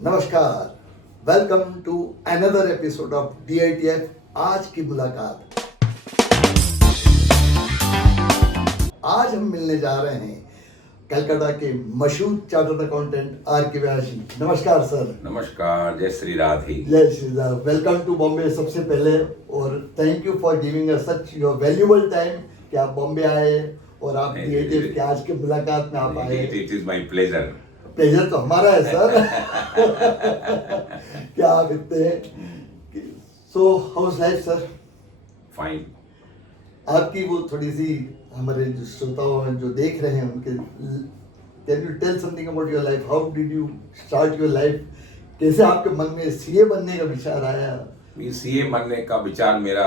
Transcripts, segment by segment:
नमस्कार, welcome to another episode of DITF आज की मुलाकात। आज हम मिलने जा रहे हैं कलकत्ता के मशहूर चार्टर्ड अकाउंटेंट R.K. व्यासी। नमस्कार सर। नमस्कार, जय श्री राधे। जय श्री राम। वेलकम टू बॉम्बे सबसे पहले, और thank you for giving us such your valuable time कि आप बॉम्बे आए और आप DITF के आज की मुलाकात में आप आए। It is my pleasure. Pleasure तो हमारा है सर। क्या आप इतने सो हाउस लाइफ सर? फाइन। आपकी वो थोड़ी सी हमारे जो श्रोताओं हैं जो देख रहे हैं उनके, can you tell something about your life? How did you start your life? कैसे आपके मन में सीए बनने का विचार आया? ये सीए बनने का विचार मेरा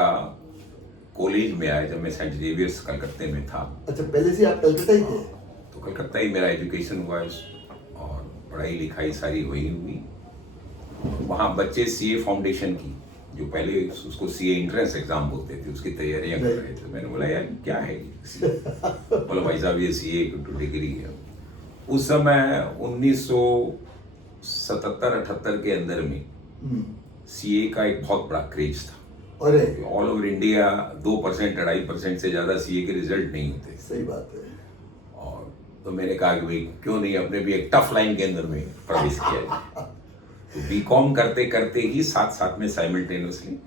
कॉलेज में आया जब मैं सेंट जेवियर्स कलकत्ते में था। अच्छा, पहले से आप कलकत्ता ही थे? तो कलकत्ता ही मेरा एजुकेशन हुआ और पढ़ाई लिखाई सारी वही हुई। वहाँ बच्चे सीए फाउंडेशन की, जो पहले उसको सीए एंट्रेंस एग्जाम बोलते थे, उसकी तैयारियां कर रहे थे। मैंने बोला यार क्या है बोला भाई साहब ये सीए की डिग्री है। उस समय 1977-78 के अंदर में सीए का एक बहुत बड़ा क्रेज था। अरे ऑल ओवर इंडिया 2% 2.5% से ज्यादा सीए के रिजल्ट नहीं होते। सही बात है। और तो मैंने कहा कि भाई क्यों नहीं अपने भी एक टफ लाइन के अंदर में प्रवेश किया जाए। तो बीकॉम करते करते ही साथ साथ में साइमल्टेनियसली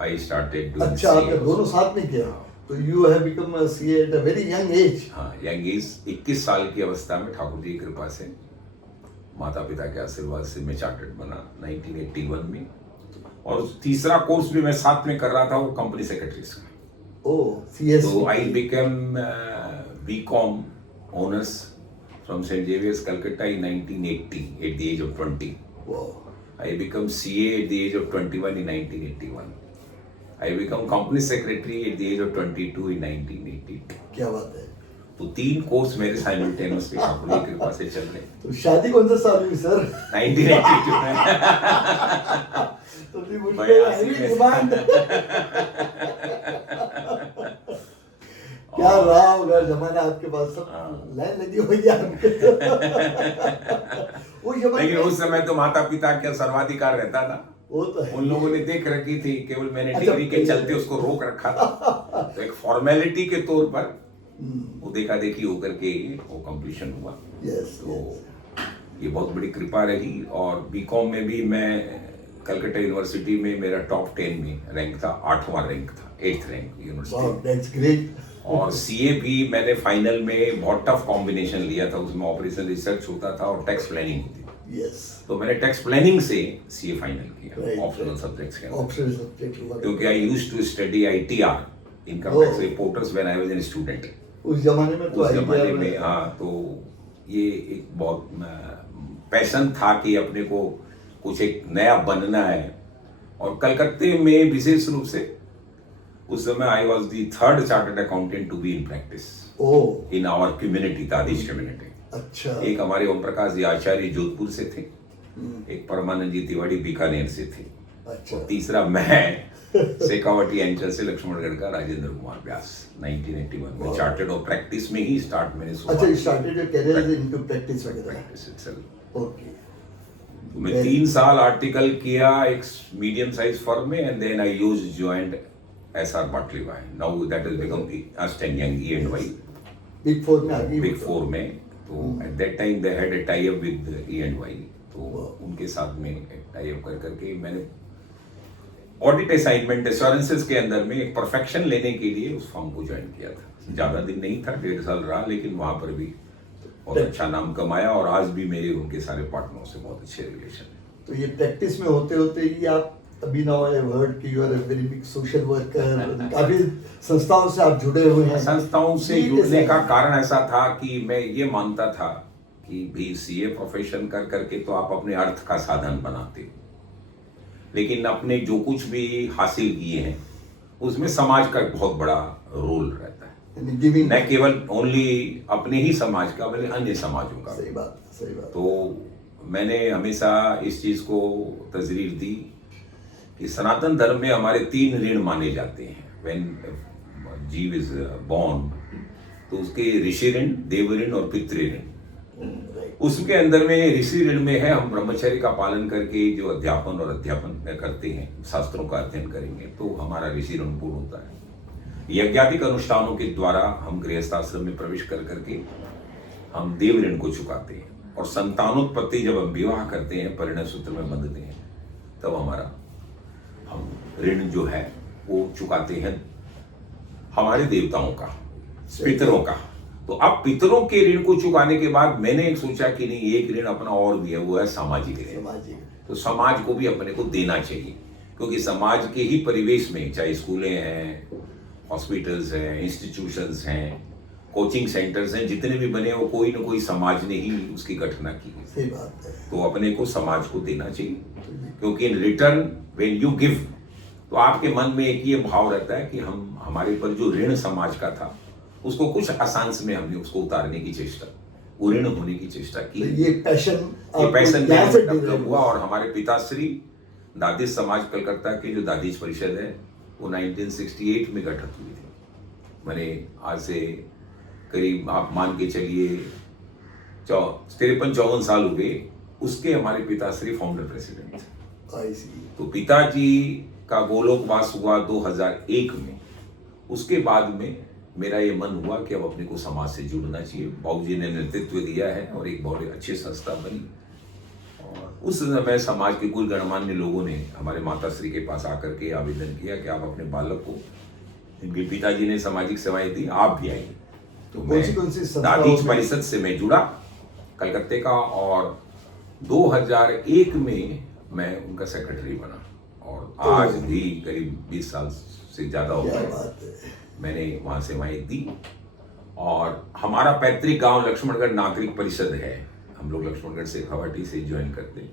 आई स्टार्टेड डूइंग। अच्छा, आपने दोनों साथ में किया? तो you have become a CA at a very young age. हाँ, यंग एज 21 साल की अवस्था में ठाकुर जी की कृपा से, माता पिता के आशीर्वाद से मैं चार्टर्ड बना 1981 में। और तीसरा कोर्स भी मैं साथ में कर रहा था, वो कंपनी सेक्रेटरीज का। Oh, CS. तो I become BCom honours from Saint Xavier's Calcutta in 1980 at the age of 20. Wow. I become CA at the age of 21 in 1981. I become company secretary at the age of 22 in 1980. क्या बात है। तो 3 course मेरे simultaneously Thakur की कृपा से चल रहे। तो शादी कौन सा साल हुई सर? 1982 में। तो भी मुझ पे heavy demand। क्या रहा होगा जमाना आपके पास, सब लाइन लगी हुई है आपके। लेकिन उस समय तो माता पिता का सर्वाधिकार रहता था। वो तो है। उन लोगों ने देख रखी थी, केवल मैंने अच्छा, डिग्री के चलते उसको रोक रखा था। तो एक फॉर्मेलिटी के तौर पर वो देखा देखी होकर के वो कंप्लीशन हुआ। यस, तो ये बहुत बड़ी कृपा रही। और बीकॉम में भी मैं कलकत्ता यूनिवर्सिटी में मेरा टॉप 10 में रैंक था, 8वां रैंक था, 8th rank university. That's great. और सीए भी मैंने फाइनल में बहुत टफ कॉम्बिनेशन लिया था। उसमें ऑपरेशन रिसर्च होता था और टैक्स प्लानिंग होती थी। यस। तो मैंने टैक्स प्लानिंग से सीए फाइनल किया ऑप्शनल सब्जेक्ट्स के अंदर। ऑप्शनल सब्जेक्ट क्योंकि I used to study ITR, income tax reporters, when I was an student. उस जमाने में तो उस जमाने में हाँ, तो ये एक बहुत पैशन था कि अपने को कुछ एक नया बनना है। और कलकत्ते में विशेष रूप से उस समय I was the 3rd chartered accountant to be in practice in our community, दादिश कम्युनिटी। अच्छा। एक हमारे ओम प्रकाश जी आचार्य जोधपुर से थे, एक परमानंद जी तिवारी बीकानेर से थे। अच्छा। और तीसरा मैं शेखावटी अंचल से लक्ष्मणगढ़ का राजेंद्र कुमार व्यास 1981 में चार्टर्ड और प्रैक्टिस में ही स्टार्ट मैंने। अच्छा, you started your career into practice वगैरह। Practice itself. ओके। तो मैं 3 साल आर्टिकल किया एक मीडियम साइज फर्म में, and then I used joined SR Bartleby. Now that has become Ernst & Young E&Y. Big 4 में आ गई। बिग 4 में। तो at that time they had a tie up with E&Y। तो उनके साथ में एक टाई अप कर करके मैंने ऑडिट असाइनमेंट एश्योरेंसेस के अंदर में एक परफेक्शन लेने के लिए उस फर्म को ज्वाइन किया था। ज्यादा दिन नहीं था, 1.5 साल रहा, लेकिन वहां पर भी बहुत अच्छा नाम कमाया। और आज भी मेरे उनके सारे पार्टनरों से बहुत अच्छे रिलेशन है। तो ये प्रैक्टिस में होते होते ही आप अभी नाउ आई हैव हर्ड कि you are a very big social worker, काफी संस्थाओं से आप जुड़े हुए हैं। संस्थाओं से जुड़ने का कारण ऐसा था कि मैं ये मानता था कि भी सीए प्रोफेशन कर करके तो आप अपने अर्थ का साधन बनाते हो, लेकिन अपने जो कुछ भी हासिल किए हैं उसमें समाज का एक बहुत बड़ा रोल रहता है, न केवल ओनली अपने ही समाज का बल्कि अन्य समाजों का। सही बात, सही बात। तो मैंने हमेशा इस चीज को तजरीर दी कि सनातन धर्म में हमारे 3 ऋण माने जाते हैं। व्हेन जीव इज बॉर्न, तो उसके ऋषि ऋण, देव ऋण और पितृ ऋण। राइट। उसके अंदर में ऋषि ऋण में है, हम ब्रह्मचर्य का पालन करके जो अध्यापन और अध्यापन करते हैं, शास्त्रों का अध्ययन करेंगे तो हमारा ऋषि ऋण पूर्ण होता है। यज्ञादिक अनुष्ठानों के द्वारा हम गृहस्थाश्रम में प्रवेश कर करके हम देव ऋण को चुकाते हैं, और संतानोत्पत्ति जब हम विवाह करते हैं, परिणय सूत्र में बंधते हैं, तब हमारा हम ऋण जो है वो चुकाते हैं हमारे देवताओं का, पितरों का। तो अब पितरों के ऋण को चुकाने के बाद मैंने एक सोचा कि नहीं, एक ऋण अपना और भी है, वो है सामाजिक ऋण। तो समाज को भी अपने को देना चाहिए, क्योंकि समाज के ही परिवेश में, चाहे स्कूलें हैं, हॉस्पिटल्स हैं, इंस्टीट्यूशंस हैं, कोचिंग सेंटर्स हैं, जितने भी बने वो कोई ना कोई समाज ने ही उसकी गठना की है। सही बात है। तो अपने को समाज को देना चाहिए, क्योंकि in return when you give, तो आपके मन में एक ये भाव रहता है कि हम, हमारे पर जो ऋण समाज का था उसको कुछ आसांश में हमने उसको उतारने की चेष्टा, वो ऋण होने की चेष्टा की। ये पैशन डेवलप हुआ। और हमारे पिताश्री दादिश समाज कलकत्ता के जो दादिश परिषद है वो 1968 में गठित हुई थी। मैंने आज से करीब आप मान के चलिए 53-54 साल हो गए, उसके हमारे पिताश्री फाउंडर प्रेसिडेंट थे। तो पिताजी का गोलोकवास हुआ 2001 में। उसके बाद में मेरा ये मन हुआ कि अब अपने को समाज से जुड़ना चाहिए। बाबूजी ने नेतृत्व दिया है और एक बहुत अच्छी संस्था बनी, और उस समय समाज के कुछ गणमान्य लोगों ने हमारे माताश्री के पास आकर के आवेदन किया कि आप अपने बालक को, इनके पिताजी ने सामाजिक सेवाएं दी, आप भी आइए। तो मैं दादिश परिषद से मैं जुड़ा कलकत्ते का, और 2001 में मैं उनका सेक्रेटरी बना, और आज भी करीब 20 साल से ज्यादा हो गया मैंने वहां सेवाएं दी। और हमारा पैतृक गांव लक्ष्मणगढ़ नागरिक परिषद है, हम लोग लक्ष्मणगढ़ से खवाटी से ज्वाइन करते हैं।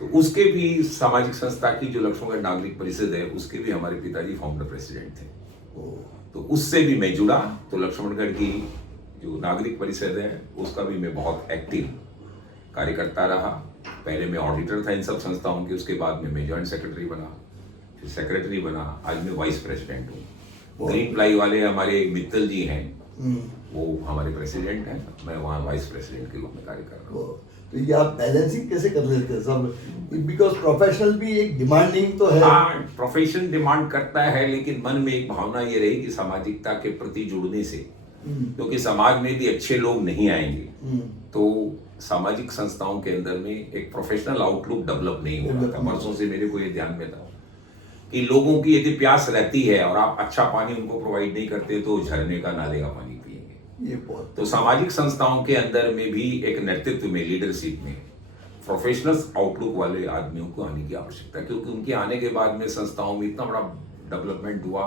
तो उसके भी सामाजिक संस्था की जो लक्ष्मणगढ़ नागरिक परिषद है, उसके भी हमारे पिताजी फाउंडर प्रेसिडेंट थे। तो उससे भी मैं जुड़ा। तो लक्ष्मणगढ़ की जो नागरिक परिषद है उसका भी मैं बहुत एक्टिव कार्यकर्ता रहा। पहले मैं ऑडिटर था इन सब संस्थाओं के, उसके बाद में मैं जॉइंट सेक्रेटरी बना, फिर सेक्रेटरी बना, आज मैं वाइस प्रेसिडेंट हूँ। ग्रीन प्लाई वाले हमारे मित्तल जी हैं, वो हमारे प्रेसिडेंट हैं, मैं वहाँ वाइस प्रेसिडेंट के रूप में कार्य कर रहा हूँ। तो ये आप बैलेंसिंग कैसे कर लेते हैं सब, बिकॉज प्रोफेशनल भी एक डिमांडिंग तो है। हाँ, प्रोफेशन डिमांड करता है, लेकिन मन में एक भावना ये रही कि सामाजिकता के प्रति जुड़ने से, क्योंकि समाज में यदि अच्छे लोग नहीं आएंगे तो सामाजिक संस्थाओं के अंदर में एक प्रोफेशनल आउटलुक डेवलप नहीं हो रहा था। वर्षों से मेरे को ये ध्यान में था कि लोगों की यदि प्यास रहती है और आप अच्छा पानी उनको प्रोवाइड नहीं करते तो झरने का, नाले का पानी पिएंगे। ये बहुत तो सामाजिक संस्थाओं के अंदर में भी एक नेतृत्व में, लीडरशिप में प्रोफेशनल आउटलुक वाले आदमियों को आने की आवश्यकता है, क्योंकि उनके आने के बाद में संस्थाओं में इतना बड़ा डेवलपमेंट हुआ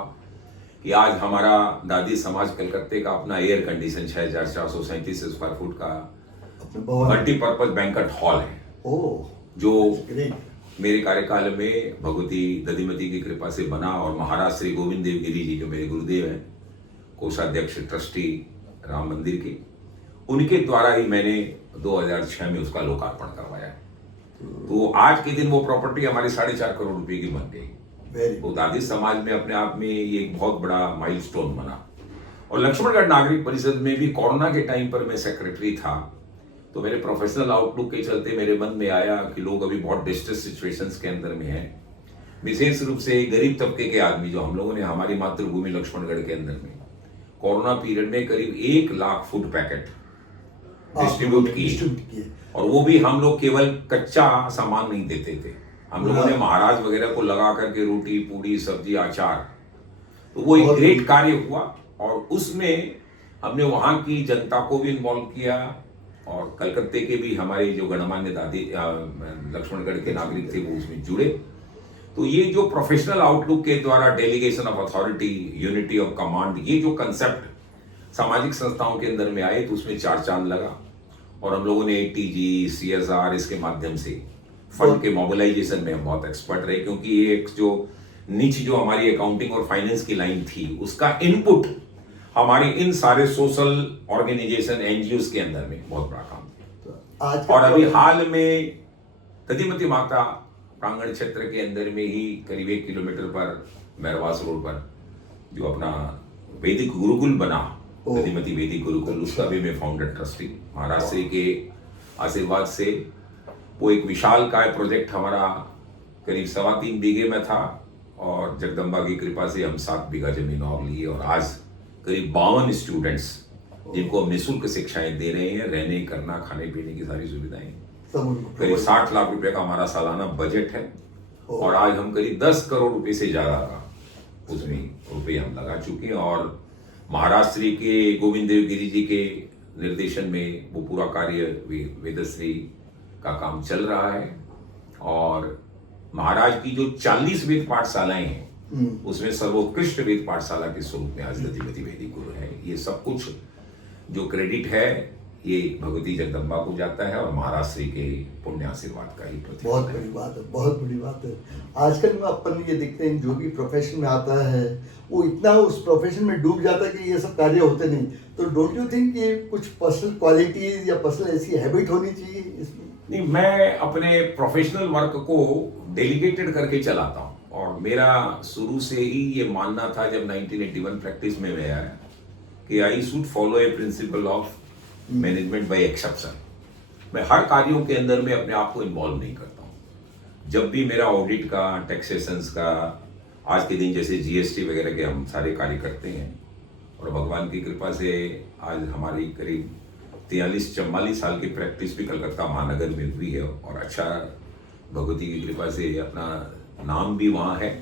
कि आज हमारा दादी समाज कलकत्ते का अपना एयर कंडीशन 6437 स्क्वायर फुट का मल्टीपर्पज बैंक्वेट हॉल है, जो मेरे कार्यकाल में भगवती दधिमती की कृपा से बना। और महाराज श्री गोविंद देव गिरी जी जो मेरे गुरुदेव हैं, कोषाध्यक्ष ट्रस्टी राम मंदिर के, उनके द्वारा ही मैंने 2006 में उसका लोकार्पण करवाया है। तो आज के दिन वो प्रॉपर्टी हमारी 4.5 करोड़ रुपए की बन गई। तो दादी समाज में अपने आप में ये एक बहुत बड़ा माइलस्टोन बना। और लक्ष्मणगढ़ नागरिक परिषद में भी कोरोना के टाइम पर मैं सेक्रेटरी था, तो मेरे प्रोफेशनल आउटलुक के चलते मेरे मन में आया कि लोग अभी बहुत डिस्ट्रेस सिचुएशंस के अंदर में हैं, विशेष रूप से गरीब तबके के आदमी, जो हम लोगों ने हमारी मातृभूमि लक्ष्मणगढ़ के अंदर में कोरोना पीरियड में करीब 1 लाख फूड पैकेट डिस्ट्रीब्यूट किए, और वो भी हम लोग केवल कच्चा सामान नहीं देते थे, हम लोगों ने महाराज वगैरह को लगा करके रोटी, पूड़ी, सब्जी, अचार, तो वो एक ग्रेट कार्य हुआ। और उसमें हमने वहां की जनता को भी इन्वॉल्व किया, और कलकत्ते के भी हमारे जो गणमान्य दादी लक्ष्मणगढ़ के नागरिक थे वो उसमें जुड़े। तो ये जो प्रोफेशनल आउटलुक के द्वारा delegation of authority, unity of command, ये जो कंसेप्ट सामाजिक संस्थाओं के अंदर में आए तो उसमें 4 चांद लगा। और हम लोगों ने टीजी, CSR इसके माध्यम से फंड के मोबिलाइजेशन में हम बहुत एक्सपर्ट रहे, क्योंकि ये एक जो नीच जो हमारी अकाउंटिंग और फाइनेंस की लाइन थी उसका इनपुट हमारे इन सारे सोशल ऑर्गेनाइजेशन, NGOs के अंदर में बहुत बड़ा काम किया। और अभी हाल में दधिमती माता प्रांगण क्षेत्र के अंदर में ही करीब 1 किलोमीटर पर मैरवास रोड पर जो अपना वैदिक गुरुकुल बना, दधिमति वैदिक गुरुकुल, उसका भी मैं फाउंडर ट्रस्टी। महाराज श्री के आशीर्वाद से वो एक विशाल काय प्रोजेक्ट हमारा करीब 3.25 बीघे में था, और जगदम्बा की कृपा से हम 7 बीघा जमीन और लिए, और आज करीब 52 स्टूडेंट्स जिनको हम निःशुल्क शिक्षाएं दे रहे हैं, रहने, करना, खाने पीने की सारी सुविधाएं। करीब 60 लाख रुपए का हमारा सालाना बजट है, और आज हम करीब 10 करोड़ रुपए से ज्यादा का उसमें रुपये हम लगा चुके हैं। और महाराज श्री के गोविंद देव गिरी जी के निर्देशन में वो पूरा कार्य वेदश्री का काम चल रहा है। और महाराज की जो 40 वेद पाठशालाएं हैं उसमें सर्वोत्कृष्ट वेद पाठशाला के स्वरूप में आज दधिमति वैदिक गुरु है। ये सब कुछ जो क्रेडिट है ये भगवती जगदम्बा को जाता है, और महाराज श्री के पुण्य आशीर्वाद का ही प्रतीक। बहुत बड़ी बात है, बहुत बड़ी बात है। आजकल में अपन ये देखते हैं जो भी प्रोफेशन में आता है वो इतना उस प्रोफेशन में डूब जाता है कि ये सब कार्य होते नहीं। तो डोंट यू थिंक ये कुछ पर्सनल क्वालिटीज या पर्सनल ऐसी हैबिट होनी चाहिए इसमें? नहीं, मैं अपने प्रोफेशनल वर्क को डेलीगेटेड करके चलाता हूँ, और मेरा शुरू से ही ये मानना था जब 1981 प्रैक्टिस में मैं आया कि I should follow A principle of management by exception. मैं हर कार्यों के अंदर में अपने आप को इन्वॉल्व नहीं करता हूँ। जब भी मेरा ऑडिट का, टैक्सेशंस का, आज के दिन जैसे जीएसटी वगैरह के हम सारे कार्य करते हैं, और भगवान की कृपा से आज हमारी करीब 43-44 साल की प्रैक्टिस भी कलकत्ता महानगर में हुई है, और अच्छा भगवती की कृपा से अपना नाम भी वहाँ है,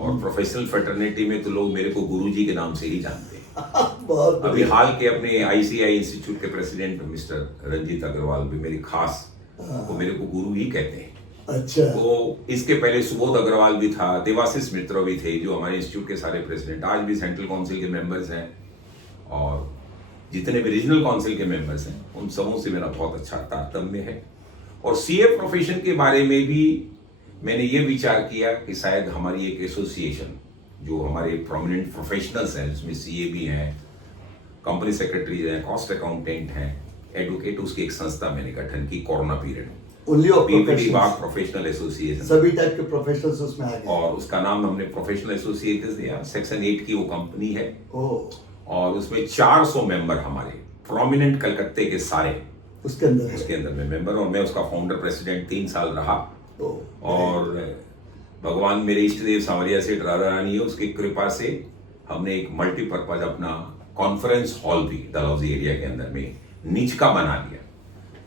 और प्रोफेशनल फ्रेटर्निटी में तो लोग मेरे को गुरुजी के नाम से ही जानते हैं। अभी हाल के अपने आईसीआई इंस्टीट्यूट के प्रेसिडेंट मिस्टर रंजीत अग्रवाल भी मेरी खास, वो मेरे को गुरु ही कहते हैं। अच्छा। तो इसके पहले सुबोध अग्रवाल भी था, देवाशीष मित्र भी थे, जो हमारे इंस्टीट्यूट के सारे प्रेसिडेंट आज भी सेंट्रल काउंसिल के मेंबर्स हैं, और जितने भी रीजनल काउंसिल के मेंबर्स हैं उन सबों से मेरा बहुत अच्छा तारतम्य है। और सीए प्रोफेशन के बारे में भी मैंने ये विचार किया कि शायद हमारी एक एसोसिएशन, जो हमारे प्रोमिनेंट प्रोफेशनल्स हैं, जिसमें सीए भी हैं, कंपनी सेक्रेटरी हैं, कॉस्ट अकाउंटेंट हैं, एडवोकेट, उसकी एक संस्था मैंने गठन की कोरोना पीरियड में, प्रोफेशनल एसोसिएशन। सभी टाइप के प्रोफेशनल्स उसमें आ गए, और उसका नाम हमने प्रोफेशनल एसोसिएशन दिया। सेक्शन 8 की वो कंपनी है, और उसमें 400 मेंबर हमारे प्रोमिनेंट कलकत्ते के सारे उसके अंदर में मेंबर, और मैं उसका फाउंडर प्रेसिडेंट 3 साल रहा। और भगवान मेरे इष्ट देव सांवरिया सेठ राधा रानी है, उसकी कृपा से हमने एक मल्टीपर्पज अपना कॉन्फ्रेंस हॉल भी डलहौजी एरिया के अंदर में नीच का बना लिया।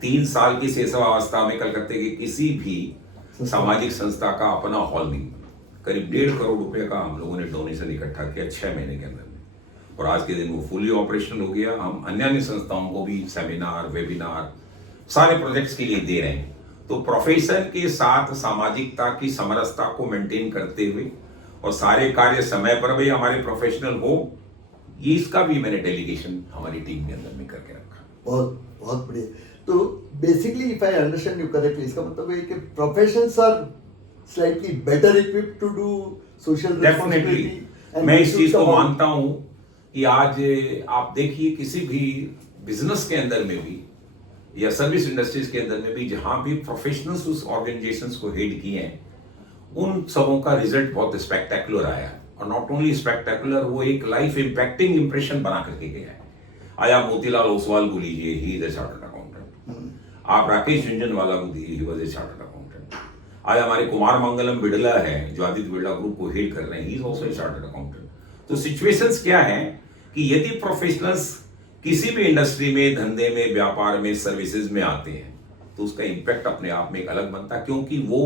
3 साल की सेवावस्था में कलकत्ते के किसी भी सामाजिक संस्था का अपना हॉल नहीं बना। करीब 1.5 करोड़ रुपए का हम लोगों ने डोनेशन इकट्ठा किया 6 महीने के अंदर में, और आज के दिन वो फुली ऑपरेशनल हो गया। हम अन्य संस्थाओं को भी सेमिनार, वेबिनार, सारे प्रोजेक्ट्स के लिए दे रहे हैं। तो प्रोफेशन के साथ सामाजिकता की समरसता को मेंटेन करते हुए, और सारे कार्य समय पर भी हमारे प्रोफेशनल हो, ये इसका भी मैंने डेलीगेशन हमारी टीम के अंदर में करके रखा। बहुत बहुत बढ़िया। तो basically if I understand you correctly, इसका मतलब है कि professions are slightly better equipped to do social responsibility. मैं इस चीज को मानता हूं कि आज आप देखिए किसी भी बिजनेस के अंदर में भी या सर्विस इंडस्ट्रीज के अंदर में भी जहां भी प्रोफेशनल्स उस ऑर्गेनाइजेशंस को हेड किए हैं, उन सबों का रिजल्ट बहुत स्पेक्टेकुलर आया है। और नॉट ओनली स्पेक्टेकुलर, वो एक लाइफ इम्पैक्टिंग इंप्रेशन बना करके गया है। आया मोतीलाल ओसवाल को लीजिए, he is a chartered accountant. आप राकेश झुंझुनवाला को दीजिए, he was a chartered accountant. आया हमारे कुमार मंगलम बिड़ला है, जो आदित्य बिड़ला ग्रुप को हेड कर रहे हैं, he is also a chartered accountant. तो सिचुएशंस क्या है कि यदि प्रोफेशनल्स किसी भी इंडस्ट्री में, धंधे में, व्यापार में, सर्विसेज में आते हैं, तो उसका इंपैक्ट अपने आप में एक अलग बनता है, क्योंकि वो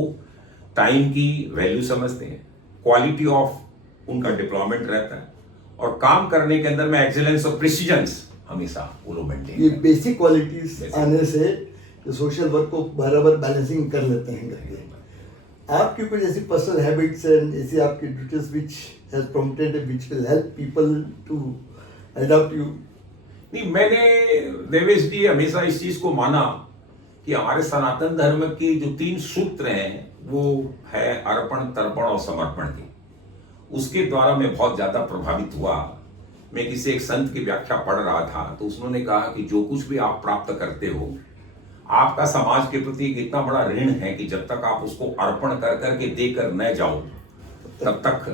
टाइम की वैल्यू समझते हैं, क्वालिटी ऑफ उनका डिप्लॉयमेंट रहता है, और काम करने के अंदर में एक्सीलेंस और प्रिसीजंस हमेशा वो लोग मेंटेन। ये बेसिक क्वालिटीज आने से सोशल वर्क को बराबर बैलेंसिंग कर लेते हैं करके। आपकी कुछ ऐसी पर्सनल हैबिट्स एंड ऐसी आपकी duties which has prompted which will help people to adopt you? नहीं, मैंने देवेश जी हमेशा इस चीज को माना कि हमारे सनातन धर्म के जो 3 सूत्र हैं वो है अर्पण, तर्पण और समर्पण के। उसके द्वारा मैं बहुत ज्यादा प्रभावित हुआ। मैं किसी एक संत की व्याख्या पढ़ रहा था, तो उन्होंने कहा कि जो कुछ भी आप प्राप्त करते हो, आपका समाज के प्रति एक इतना बड़ा ऋण है कि जब तक आप उसको अर्पण कर करके देकर न जाओ, तब तक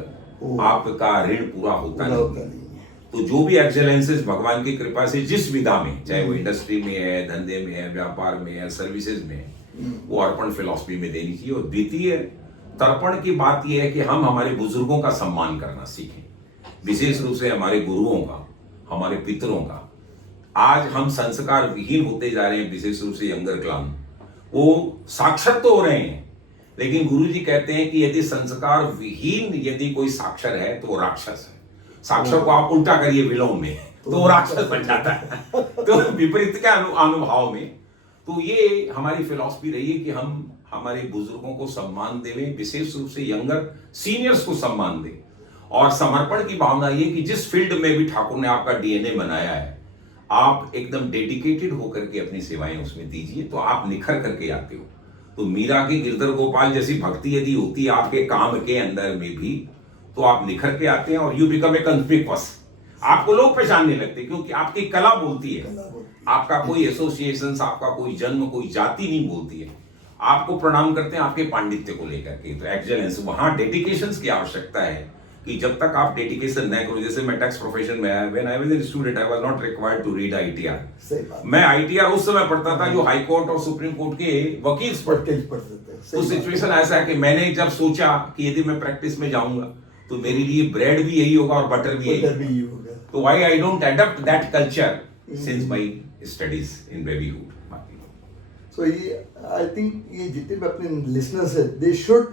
आपका ऋण पूरा होता नहीं। तो जो भी एक्सेलेंसेस भगवान की कृपा से जिस विधा में, चाहे वो इंडस्ट्री में है, धंधे में है, व्यापार में है, सर्विसेज में है, वो अर्पण फिलॉसफी में देनी चाहिए। और द्वितीय तर्पण की बात यह है कि हम हमारे बुजुर्गों का सम्मान करना सीखें, विशेष रूप से हमारे गुरुओं का, हमारे पितरों का। आज हम संस्कार विहीन होते जा रहे हैं, विशेष रूप से यंगर क्लान। वो साक्षर तो हो रहे हैं, लेकिन गुरुजी कहते हैं कि यदि संस्कार विहीन यदि कोई साक्षर है तो वो राक्षस है। साक्षर को आप उल्टा करिए विलोम में तो वो राक्षस बन जाता है। तो विपरीत के अनुभाव में तो ये हमारी फिलॉसफी रही है कि हम हमारे बुजुर्गों को सम्मान दें, विशेष रूप से यंगर सीनियर्स को सम्मान दें। और समर्पण की भावना ये कि जिस फील्ड में भी ठाकुर ने आपका डीएनए बनाया है, आप एकदम डेडिकेटेड होकर के अपनी सेवाएं उसमें दीजिए, तो आप निखर करके आते हो। तो मीरा की गिरधर गोपाल जैसी भक्ति यदि होती है आपके काम के अंदर में भी, तो आप निखर के आते हैं और यू बिकम ए कंस्पिकुअस। आपको लोग पहचानने लगते, क्योंकि आपकी कला बोलती है। आपका कोई एसोसिएशन, आपका कोई जन्म, कोई जाति नहीं बोलती है। आपको प्रणाम करते हैं आपके पांडित्य को लेकर के। तो एक्सेलेंस, वहां डेडिकेशन की आवश्यकता है कि जब तक आप डेडिकेशन न करो। जैसे मैं टैक्स प्रोफेशन में आया, when I was a student I was not required to read ITR. मैं आईटीआर उस समय पढ़ता था जो हाई कोर्ट और सुप्रीम कोर्ट के वकील पढ़ते थे। तो सिचुएशन ऐसा है कि मैंने जब सोचा कि यदि मैं प्रैक्टिस में जाऊंगा तो मेरे लिए ब्रेड भी यही होगा और बटर भी यही होगा। तो why I don't adopt that culture since my studies in babyhood. So ये आई थिंक ये जितने भी अपने लिसनर्स है, they should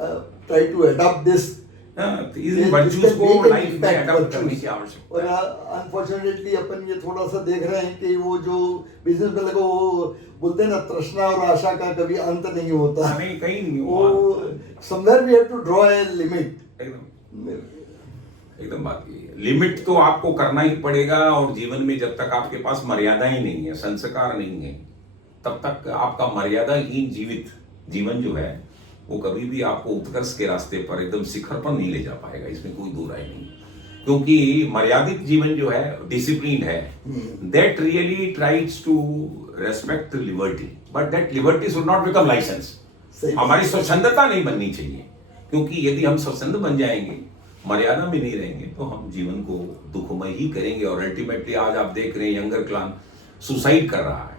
try to adopt this virtues को लाइफ में अडॉप्ट करने की आवश्यकता है। और अनफॉर्चुनेटली अपन ये थोड़ा सा देख रहे हैं कि वो जो बिजनेस में लगे, वो बोलते हैं ना, तृष्णा और आशा का कभी अंत नहीं होता। नहीं, कहीं नहीं वो somewhere we have to draw a limit. एकदम बात ये है, लिमिट तो आपको करना ही पड़ेगा। और जीवन में जब तक आपके पास मर्यादाएं नहीं है, संस्कार नहीं है, तब तक आपका मर्यादाहीन जीवन जो है वो कभी भी आपको उत्कर्ष के रास्ते पर, एकदम शिखर पर नहीं ले जा पाएगा। इसमें कोई दो राय नहीं। क्योंकि मर्यादित जीवन जो है, डिसिप्लिन है, that really tries to respect liberty, but that liberty should not become licence. हमारी स्वच्छंदता नहीं बननी चाहिए, क्योंकि यदि हम स्वच्छंद बन जाएंगे, मर्यादा में नहीं रहेंगे, तो हम जीवन को दुखमय ही करेंगे। और अल्टीमेटली आज आप देख रहे हैं यंगर क्लान सुसाइड कर रहा है।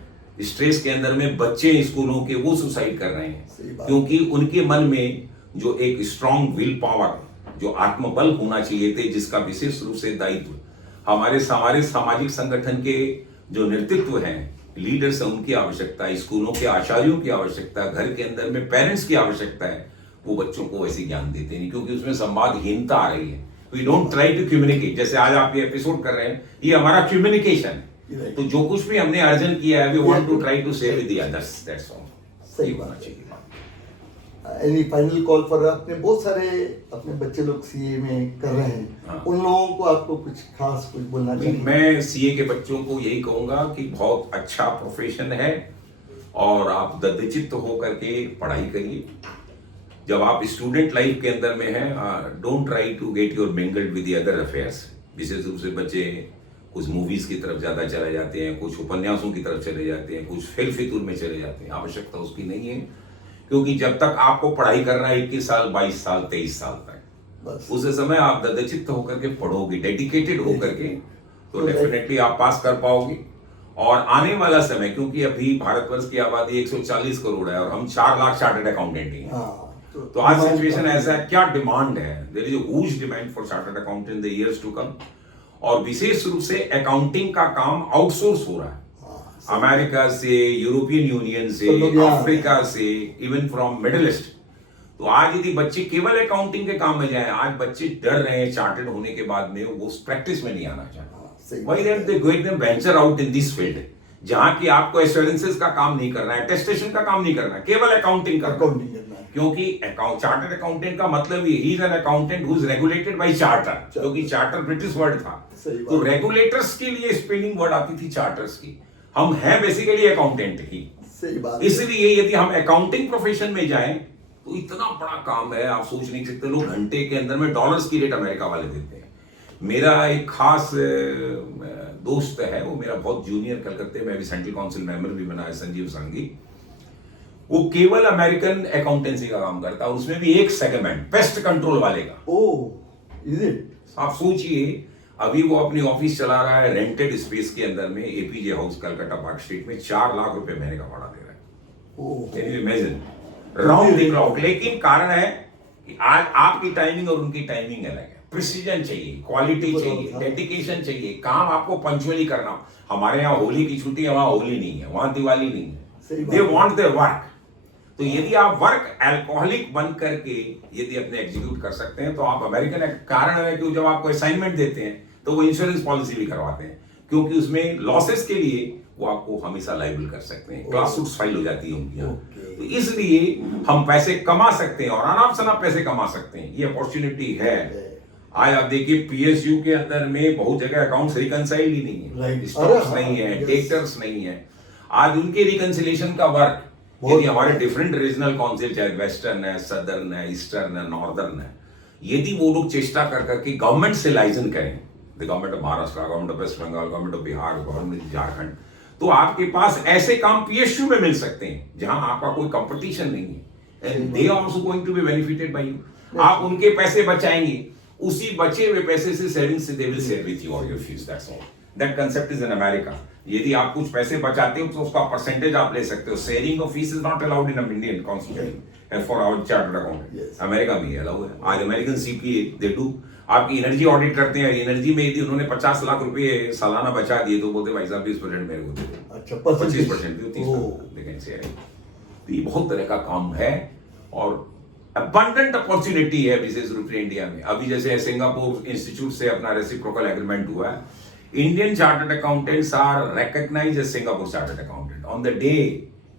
स्ट्रेस के अंदर में बच्चे स्कूलों के वो सुसाइड कर रहे हैं, क्योंकि उनके मन में जो एक स्ट्रॉन्ग विल पावर, जो आत्मबल होना चाहिए थे, जिसका विशेष रूप से दायित्व हमारे सामाजिक संगठन के जो नेतृत्व हैं, लीडर्स हैं, उनकी आवश्यकता है, स्कूलों के आचार्यों की आवश्यकता है, घर के अंदर में पेरेंट्स की आवश्यकता है। वो बच्चों को वैसे ज्ञान देते नहीं, क्योंकि उसमें संवादहीनता आ रही है। We don't try to communicate. जैसे आज आप ये एपिसोड कर रहे हैं, ये हमारा कम्युनिकेशन है। तो जो कुछ भी हमने अर्जन किया है, we want to try to share with the others, that's all. सही होना चाहिए। एनी फाइनल कॉल फॉर, अपने बहुत सारे अपने बच्चे लोग सीए में कर रहे हैं, हाँ। उन लोगों को आपको कुछ खास कुछ बोलना चाहिए? मैं सीए के बच्चों को यही कहूंगा कि बहुत अच्छा प्रोफेशन है और आप दृढ़चित्त होकर के पढ़ाई करिए। जब आप स्टूडेंट लाइफ के अंदर में हैं, don't try to get your mingled with the other affairs. विशेष रूप से बच्चे कुछ मूवीज की तरफ ज्यादा चले जाते हैं, कुछ उपन्यासों की तरफ चले जाते हैं, कुछ फेल फितूर में चले जाते हैं। आवश्यकता उसकी नहीं है, क्योंकि जब तक आपको पढ़ाई करना है 21 साल, 22 साल, 23 साल तक, उस समय आप दृढ़चित्त होकर के पढ़ोगे, डेडिकेटेड होकर के, तो डेफिनेटली आप पास कर पाओगे। और आने वाला समय, क्योंकि अभी भारतवर्ष की आबादी 140 करोड़ है और हम 4 लाख चार्टर्ड अकाउंटेंट ही हैं। तो आज सिचुएशन ऐसा है, क्या डिमांड है, there is a huge demand for chartered accountant in the years to come. और विशेष रूप से अकाउंटिंग का काम आउटसोर्स हो रहा है, अमेरिका से, यूरोपियन यूनियन से, अफ्रीका से, इवन फ्रॉम मिडिल ईस्ट। तो आज यदि बच्चे केवल अकाउंटिंग के काम में जाएं, आज बच्चे डर रहे हैं चार्टर्ड होने के बाद में, वो प्रैक्टिस में नहीं आना चाहते। Why don't they go and venture out in this field, जहां की आपको एश्योरेंसेस का काम नहीं करना है, अटेस्टेशन का काम नहीं करना है, केवल अकाउंटिंग का काम। क्योंकि चार्टर्ड अकाउंटेंट का मतलब he is an accountant who is regulated by charter, क्योंकि चार्टर ब्रिटिश वर्ड था। तो रेगुलेटर्स के लिए स्पेलिंग वर्ड आती थी चार्टर्स की। हम हैं बेसिकली अकाउंटेंट ही। इसलिए यदि हम अकाउंटिंग प्रोफेशन में जाएं तो इतना बड़ा काम है, आप सोच नहीं सकते। लोग घंटे के अंदर में डॉलर्स की रेट अमेरिका वाले देते हैं। मेरा एक खास दोस्त है, वो मेरा बहुत जूनियर कलकत्ते में भी सेंट्रल काउंसिल मेंबर भी बना है, संजीव संघी। वो केवल अमेरिकन अकाउंटेंसी का काम करता है, उसमें भी एक सेगमेंट पेस्ट कंट्रोल वाले का। ओह, इज इट? आप सोचिए, अभी वो अपनी ऑफिस चला रहा है रेंटेड स्पेस के अंदर में, APJ house Calcutta park street में, 4 लाख रुपए महीने का भाड़ा दे रहा है। Can you imagine? Round the clock. लेकिन कारण है कि आज आपकी टाइमिंग और उनकी टाइमिंग अलग है। प्रिसीजन चाहिए, क्वालिटी चाहिए, डेडिकेशन चाहिए, काम आपको पंचुअली करना। हमारे यहाँ होली की छुट्टी है, वहां होली नहीं है, वहां दिवाली नहीं है। They want their work. तो यदि आप वर्क एल्कोहलिक बन करके यदि अपने एग्जीक्यूट कर सकते हैं तो आप अमेरिकन, कारण है कि जब आपको असाइनमेंट देते हैं तो वो इंश्योरेंस पॉलिसी भी करवाते हैं, क्योंकि उसमें लॉसेस के लिए वो आपको हमेशा लाइबल कर सकते हैं। क्लास सूट्स फाइल हो जाती है उनकी यहाँ। तो इसलिए हम पैसे कमा सकते हैं और अनाप शनाप पैसे कमा सकते हैं, ये अपॉर्चुनिटी है। आज आप देखिए पीएसयू के अंदर में बहुत जगह अकाउंट्स रिकंसाइल ही नहीं है, स्टॉक्स नहीं है, डेटर्स नहीं है। आज उनके रिकंसिलेशन का वर्क यदि हमारे डिफरेंट रीजनल काउंसिल, चाहे वेस्टर्न है, सदर्न है, ईस्टर्न है, नॉर्दर्न है, यदि वो लोग चेष्टा कर करके गवर्नमेंट से लाइजन करें, the government of Maharashtra, government of West Bengal, government of Bihar, government Jharkhand, तो आपके पास ऐसे काम पीएसयू में मिल सकते हैं जहां आपका कोई कंपटीशन नहीं है, and they also going to be benefited by you. आप उनके पैसे बचाएंगे, उसी बचे हुए पैसे से सेविंग्स से they will share with you और your fees, that's all. That concept is in America. यदि आप कुछ पैसे बचाते हो तो उसका परसेंटेज आप ले सकते हो। Sharing of fees is not allowed in Indian constitution and for our chartered accountant. America में अलाउ है। आज अमेरिकन सीपीए दे डू। आपकी एनर्जी ऑडिट करते हैं, एनर्जी में यदि उन्होंने 50 लाख रुपए सालाना बचा दिए तो बोलते भाई साहब 20% मेरे को दे दो। अच्छा, 25% भी 30%। तो ये बहुत तरह का काम है और अबंडेंट अपॉर्चुनिटी है विशेष रूप से इंडिया में। अभी जैसे सिंगापुर इंस्टीट्यूट से अपना रेसिप्रोकल एग्रीमेंट हुआ है। Indian chartered accountants are recognised as Singapore chartered accountant on the day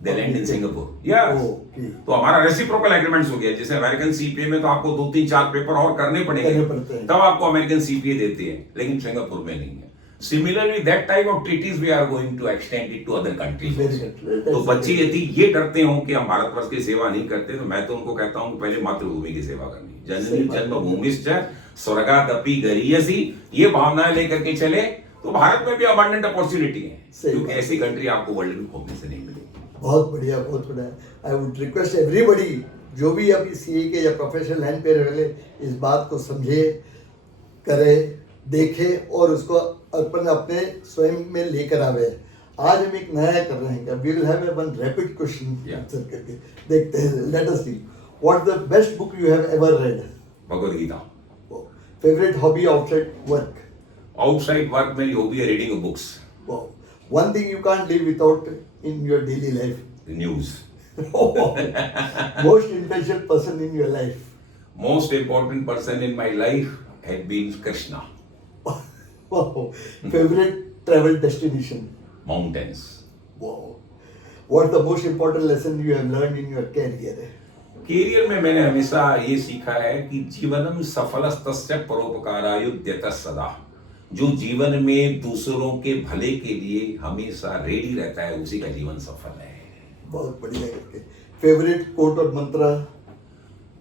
they land in Singapore. Yes, तो हमारा रेसिप्रोकल एग्रीमेंट हो गया। जैसे अमेरिकन सीपीए में तो आपको 2-3-4 पेपर और करने पड़ेंगे तब आपको अमेरिकन सीपीए देते हैं, लेकिन सिंगापुर में नहीं है। Similarly that type of treaties we are going to extend it to other countries. तो बच्चे यदि ये डरते हो कि हम भारतवर्ष की सेवा नहीं करते, तो मैं तो उनको कहता हूं कि पहले मातृभूमि की सेवा करनी। जननी जन्मभूमिश्च स्वर्गादपि गरीयसी, ये भावनाएं लेकर के चले तो भारत में भी अबंडेंट अपॉर्चुनिटी है, क्योंकि ऐसी कंट्री आपको वर्ल्ड में खोजने से नहीं मिलेगी। बहुत बढ़िया, बहुत बढ़िया। आई वुड रिक्वेस्ट एवरीबडी जो भी अभी सीए के या प्रोफेशनल लाइन पे रहे इस बात को समझे, करे, देखे और उसको अपन अपने स्वयं में लेकर आवे। आज हम एक नया कर रहे हैं, we will have one rapid question answer करके देखते हैं। Let us see what the best book you have ever read? Bhagavad Gita. Favourite hobby outside work? Outside work, my hobby is reading books. Wow. One thing you can't live without in your daily life? The news. Most influential person in your life? Most important person in my life has been Krishna. Wow. Favorite travel destination? Mountains. Wow. What's the most important lesson you have learned in your career? Career में मैंने हमेशा ये सीखा है कि जीवनम सफलस्तस्य परोपकारायुध्यतः सदा। जो जीवन में दूसरों के भले के लिए हमेशा रेडी रहता है उसी का जीवन सफल है। बहुत बढ़िया। फेवरेट कोट और मंत्रा?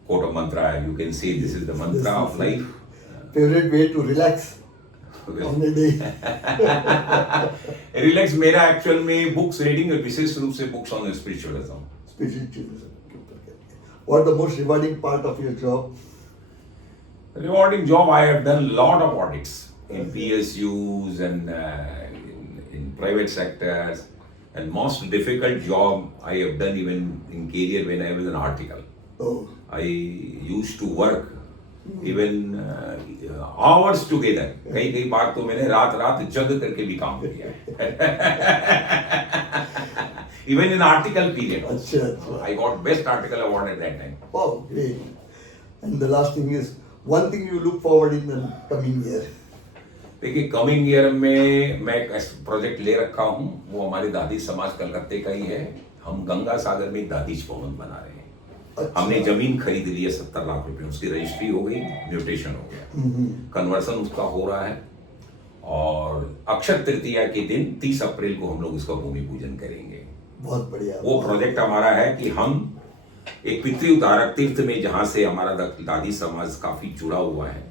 कोट और mantra, you can say this is the mantra of life. Favourite way to relax on the day? Relax मेरा एक्चुअल में बुक्स रीडिंग, विशेष रूप से books on spiritualism. What the most rewarding part of your job? Rewarding job, I have done lot of audits in PSUs and in private sectors, and most difficult job I have done even in career when I was an article. Oh. I used to work even hours together. कई बार तो मैंने रात जग करके भी काम किया है। Even in article period. अच्छा। I got best article award at that time. Oh, great. And the last thing is, one thing you look forward in the coming year? देखिए कमिंग ईयर में मैं एक प्रोजेक्ट ले रखा हूँ, वो हमारे दादी समाज कलकत्ते का ही है। हम गंगा सागर में एक दादीज भवन बना रहे हैं। अच्छा। हमने जमीन खरीद ली है 70 लाख रुपए, उसकी रजिस्ट्री हो गई, म्यूटेशन हो गया, कन्वर्सन उसका हो रहा है और अक्षय तृतीया के दिन 30 अप्रैल को हम लोग उसका भूमि पूजन करेंगे। बहुत बढ़िया। वो प्रोजेक्ट हमारा है कि हम एक पितृ उद्धारक तीर्थ में, जहां से हमारा दादी समाज काफी जुड़ा हुआ है,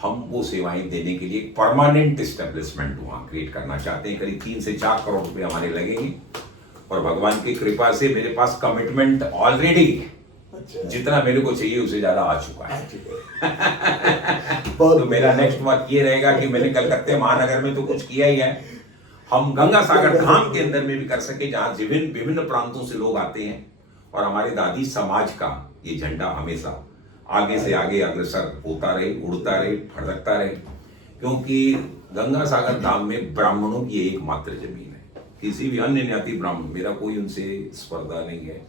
हम वो सेवाएं देने के लिए परमानेंट एस्टेब्लिशमेंट वहां क्रिएट करना चाहते हैं। करीब 3 से 4 करोड़ रुपए हमारे लगेंगे और भगवान की कृपा से मेरे पास कमिटमेंट ऑलरेडी है। अच्छा। जितना मेरे को चाहिए उससे ज्यादा आ चुका है। बहुत तो मेरा नेक्स्ट वर्क ये रहेगा कि मैंने कलकत्ते महानगर में तो कुछ किया ही है, हम गंगा सागर धाम के अंदर में भी कर सके, जहाँ विभिन्न विभिन्न प्रांतों से लोग आते हैं और हमारे दादी समाज का ये झंडा हमेशा आगे से आगे अग्रसर होता रहे, उड़ता रहे, फड़कता रहे। क्योंकि गंगा सागर धाम में ब्राह्मणों की एकमात्र जमीन है, किसी भी अन्य ज्ञाति ब्राह्मण, मेरा कोई उनसे स्पर्धा नहीं है,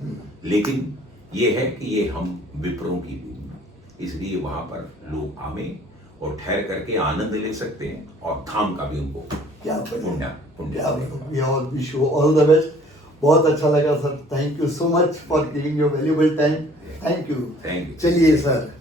लेकिन ये है कि ये हम विप्रों की भूमि, इसलिए वहां पर लोग आवे और ठहर करके आनंद ले सकते हैं और धाम का भी उनको क्या पुण्य क्या we all wish you all the best. बहुत अच्छा लगा sir, thank you so much for giving your valuable time. Thank you. Thank you. चलिए सर।